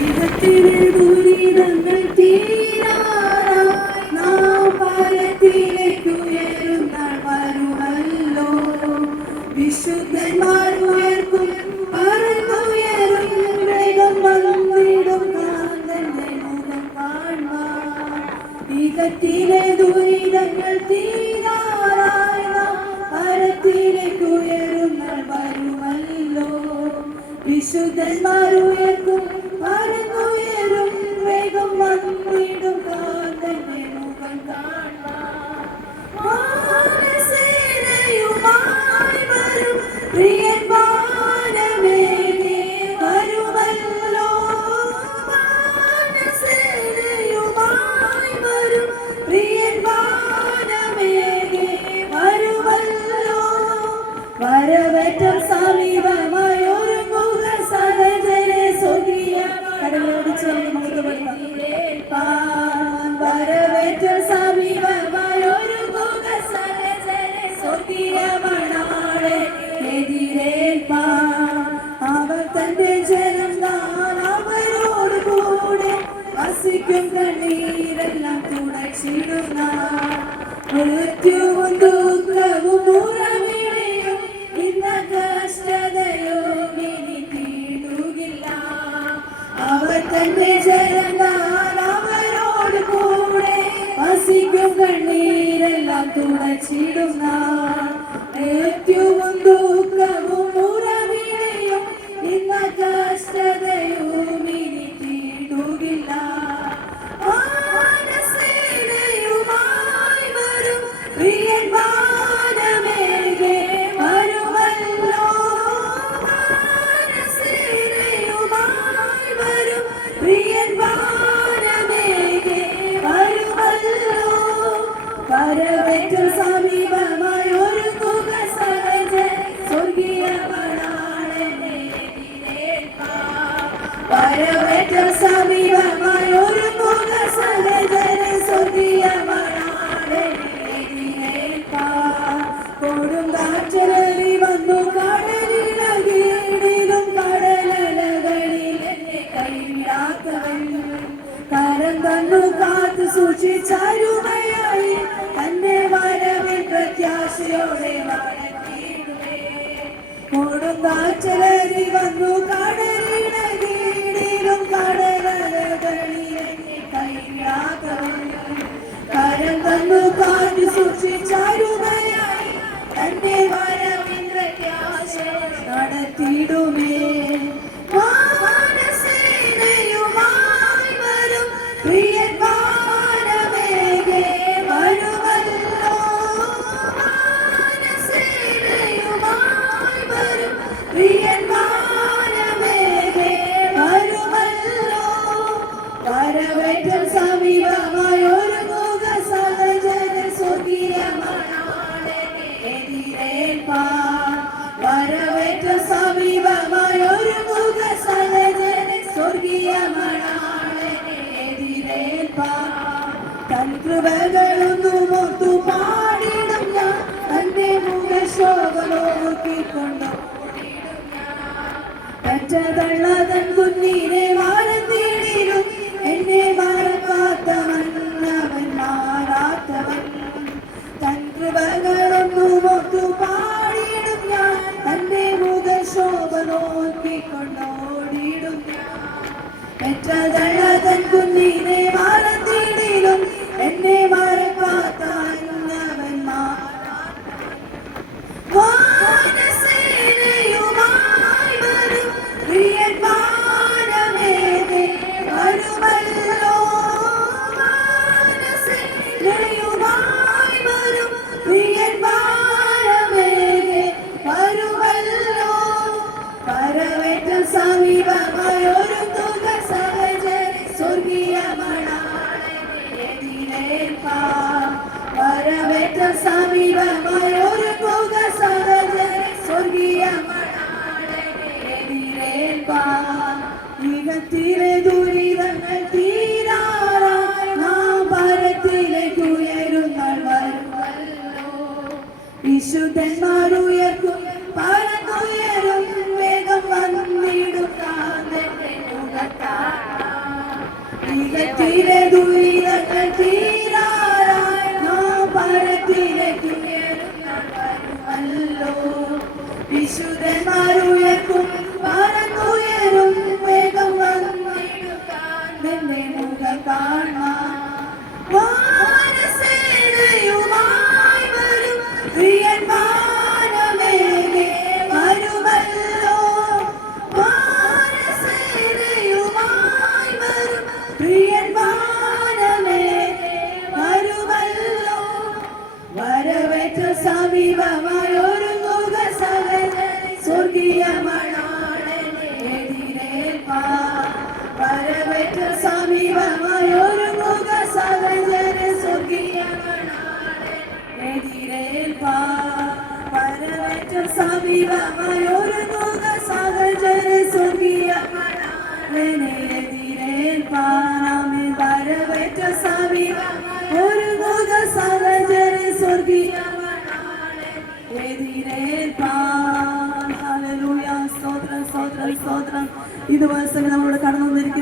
ഇഹത്തിലെ ദുരിതങ്ങൾ തീരാറായി നാം പരത്തിലേക്ക് ഉയരുന്ന വരുമല്ലോ. വിശുദ്ധന്മാർ ഉയർക്കും പറന്നുയരും വേഗം വന്നിടും കാന്തന്റെ മുഖം കാണുവാൻ. ഇഹത്തിലെ ദുരിതങ്ങൾ തീരാറായി നാം പരത്തിലേക്ക് ഉയരുന്ന വരുമല്ലോ. വിശുദ്ധന്മാർ ഉയർക്കും പറന്നുയരും വേഗം വന്നിടും കാന്തന്റെ മുഖം കാണുവാൻ. വാനസേനയുമായി വരും പ്രിയൻ വാനമേഘേ വരുമല്ലോ. വാനസേനയുമായി വരും പ്രിയൻ വാനമേഘേ വരുമല്ലോ. വരവേറ്റം സമീപമായി ഒരുങ്ങുക സഹജരെ സ്വകീയ കടലോട് ചേർന്ന് വരവേറ്റം സമീപമായി ഒരുങ്ങുക സഹജരെ സ്വകീയ മണാളെ എതിരേൽപ്പാൻ. അവർ തന്റെ ജനം താൻ അവരോട് കൂടെ വസിക്കും കണ്ണീരെല്ലാം തുടച്ചിടുന്ന മൃത്യുവും ദുഃഖവും ഉറവിടയും ഇന്ന കഷ്ടതയും ഇനി തീടുകില്ല. അവർ തന്റെ ജനം താൻ അവരോട് കൂടെ വസിക്കും കണ്ണീരെല്ലാം തുടച്ചിടുന്ന മൃത്യുവും ദുഃഖവും ഉറവിടയും ഇന്ന കഷ്ടതയും ഇനി തീടുകില്ല. വാനസേനയുമായി വരും പ്രിയൻ വാനമേഘേ വരുമല്ലോ. വാനസേനയുമായി വരും പ്രിയൻ വാനമേഘേ വരുമല്ലോ. വരവേറ്റം സമീപമായി ഒരുങ്ങുക സഹജരെ സ്വർഗീയ മണാളനെ എതിരേൽപ്പാൻ. വരവേറ്റം സമീപമായി ഒരുങ്ങുക സഹജരെ സ്വർഗീയ മണാളനെ എതിരേൽപ്പാൻ. കൊടുങ്കാറ്റലറി വന്നു കടലിളകിയിടിലും കടലലകളിൽ എന്നെ കൈവിടാത്തവൻ. കരം തന്നു കാത്തു സൂക്ഷിച്ചരുമയായി തന്റെ വരവിൽ പ്രത്യാശയോടെ വണങ്ങിയിടുമേ. കൊടുങ്കാറ്റലറി വന്നു കടലിളകിയിടിലും കടലലകളിൽ എന്നെ കൈവിടാത്തവൻ. കരം തന്നു കാത്തു സൂക്ഷിച്ചരുമയായി തന്റെ വരവിൽ പ്രത്യാശയോടെ നടത്തിയിടുമേ. വാനസേനയുമായി വരും പ്രിയൻ വാനമേഘേ വരുമല്ലോ. വാനസേനയുമായി വരും പ്രിയൻ വാനമേഘേ വരുമല്ലോ. വരവേറ്റം സമീപമായി ഒരുങ്ങുക സഹജരെ സ്വർഗീയ മണാളനെ എതിരേൽപ്പാൻ. വരവേറ്റം സമീപമായി ഒരുങ്ങുക സഹജരെ സ്വർഗീയ മണാളനെ എതിരേൽപ്പാൻ. തൻ കൃപകളൊന്നും ഓർത്തു പാടിടും ഞാൻ തന്റെ മുഖശോഭ നോക്കിക്കൊണ്ടു പെറ്റതള്ള തൻ കുഞ്ഞിനെ വളർത്തിയിടും എന്നെ മറക്കാത്തവൻ അവൻ മാറാത്തവൻ. തൻ കൃപകളൊന്നും ഓർത്തു പാടിടും ഞാൻ തന്റെ മുഖശോഭ നോക്കിക്കൊണ്ടോടിടും ഞാൻ. പെറ്റതള്ള തൻ കുഞ്ഞിനെ വളർത്തിയിടും എന്നെ മറക്കാത്തവൻ അവൻ മാറാത്തവൻ. വാനസേനയുമായി വരും പ്രിയൻ വാനമേഘേ വരുമല്ലോ. വാനസേനയുമായി വരും പ്രിയൻ വാനമേഘേ വരുമല്ലോ. വരവേറ്റം സമീപമായി ഒരുങ്ങുക സഹജരെ സ്വർഗീയ മണാളനെ എതിരേൽപ്പാൻ. വരവേറ്റം സമീപമായി ഒരുങ്ങുക സഹജരെ സ്വർഗീയ മണാളനെ എതിരേൽപ്പാൻ. ഇഹത്തിലെ ദുരിതങ്ങൾ തീരാറായി നാം പരത്തിലേക്ക് ഉയരുന്ന വരുമല്ലോ. വിശുദ്ധന്മാർ ഉയർക്കും പറന്നുയരും വേഗം വന്നിടും കാന്തന്റെ മുഖത്താ ഇകത്തിലെ ദുരിതങ്ങൾ തീരാറായി നാം പരത്തിലേക്ക് ഉയരുന്നല്ലോ. വിശുദ്ധന്മാരുയർക്കും പറന്നുയരും വേഗം വന്നിടുക്കാൻ നിന്നെ മുഖം കാണാൻ. വാനസേനയുമായി വരും പ്രിയൻ വാനമേഘേ വരുമല്ലോ. വാനസേനയുമായി വരും പ്രിയൻ വാനമേഘേ വരുമല്ലോ. വരവേറ്റ സമീപമായൊരുങ്ങുക സകലരെ സ്വർഗീയ മണാളനെ എതിരേൽപ്പാൻ. വരവേറ്റ സമീപമായൊരുങ്ങുക സകലരെ സ്വർഗീയ മണാളനെ എതിരേൽപ്പാൻ. വരവേറ്റ സമീപമായൊരുങ്ങുക സകലരെ സ്വർഗീയ മണാളനെ എതിരേൽപ്പാൻ. ആമേൻ. വരവേറ്റ സമീപമായൊരുങ്ങുക സകലരെ സ്വർഗീയ എതിരേൽപ്പാൻ. ഹല്ലേലൂയ. സ്തോത്രം സ്തോത്രം സ്തോത്രം. ഈ ദിവസം നമ്മളോട് കടന്നു വന്നിരിക്കുന്നു.